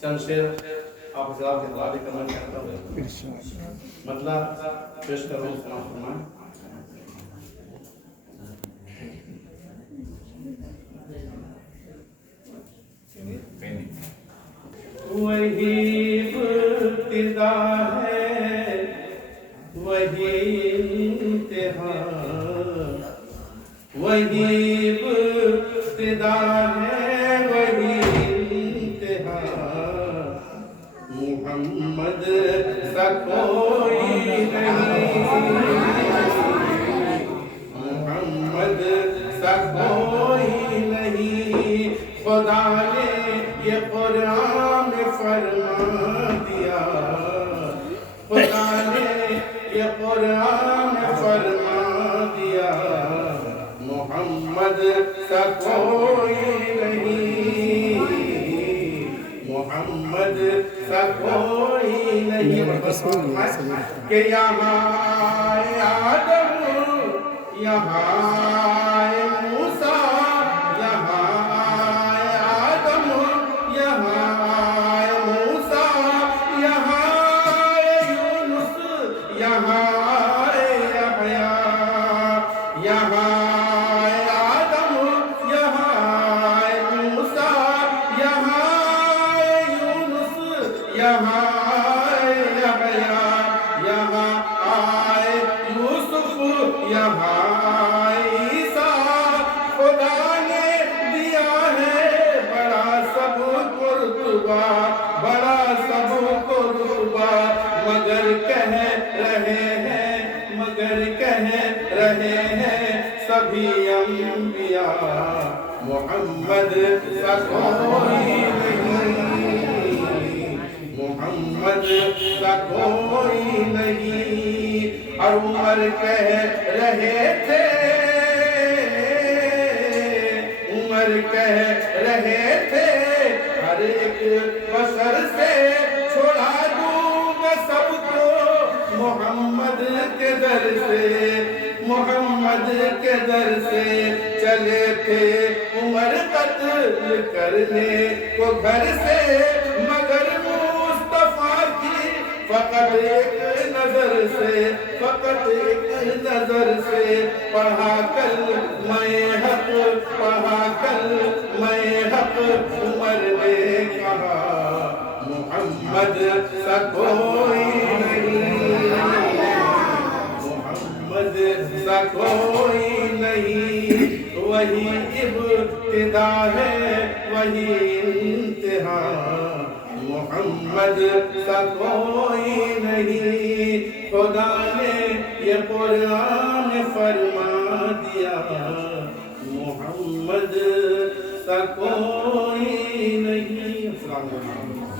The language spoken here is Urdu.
چند شعر آپ حضرات کے حوالے کرنا چاہتا ہوں، مطلب پیش کروں سلام فرمائیں۔ وہی ابتدا ہے وہی انتہا، وہی ابتدا ہے وہی انتہا، محمد سا کوئی نہیں، محمد سا کوئی نہیں، خدا نے یہ قرآن فرما دیا، خدا نے یہ قرآن فرما دیا، محمد سا کوئی نہیں، محمد سا کوئی نہیں۔ کہ یہاں آئے آدم، یہاں آئے موسیٰ، یہاں آئے آدم، یہاں آئے موسیٰ، یہاں آئے یونس، یہاں آئے یحییٰ، یہاں آئے آدم، یہاں آئے موسیٰ، یہاں آئے یونس، یہاں آئے یحییٰ، یہاں آئے یوسف، یہاں آئے عیسیٰ، خدا نے دیا ہے بڑا سب کو رتبہ، بڑا سب کو رتبہ، مگر کہہ رہے ہیں، مگر کہہ رہے ہیں سبھی انبیاء، محمد سا کوئی نہیں، محمد سا کوئی نہیں۔ اور عمر کہہ رہے تھے، عمر کہہ رہے تھے، ہر ایک بشر سے چھوڑا دوں گا سب کو، محمد کے در سے، محمد کے در سے چلے تھے عمر قتل کرنے کو گھر سے، مگر مصطفیٰ کی فقط ایک نظر سے، فقط ایک نظر سے پڑھا کلمہ حق، پڑھا کلمہ حق، عمر نے کہا محمد سا کوئی نہیں، محمد سا کوئی نہیں، وہی ابتدا ہے وہی انتہا، محمد سا کوئی نہیں، خدا نے یہ قرآن فرما دیا، محمد سا کوئی نہیں۔ السلام علیکم۔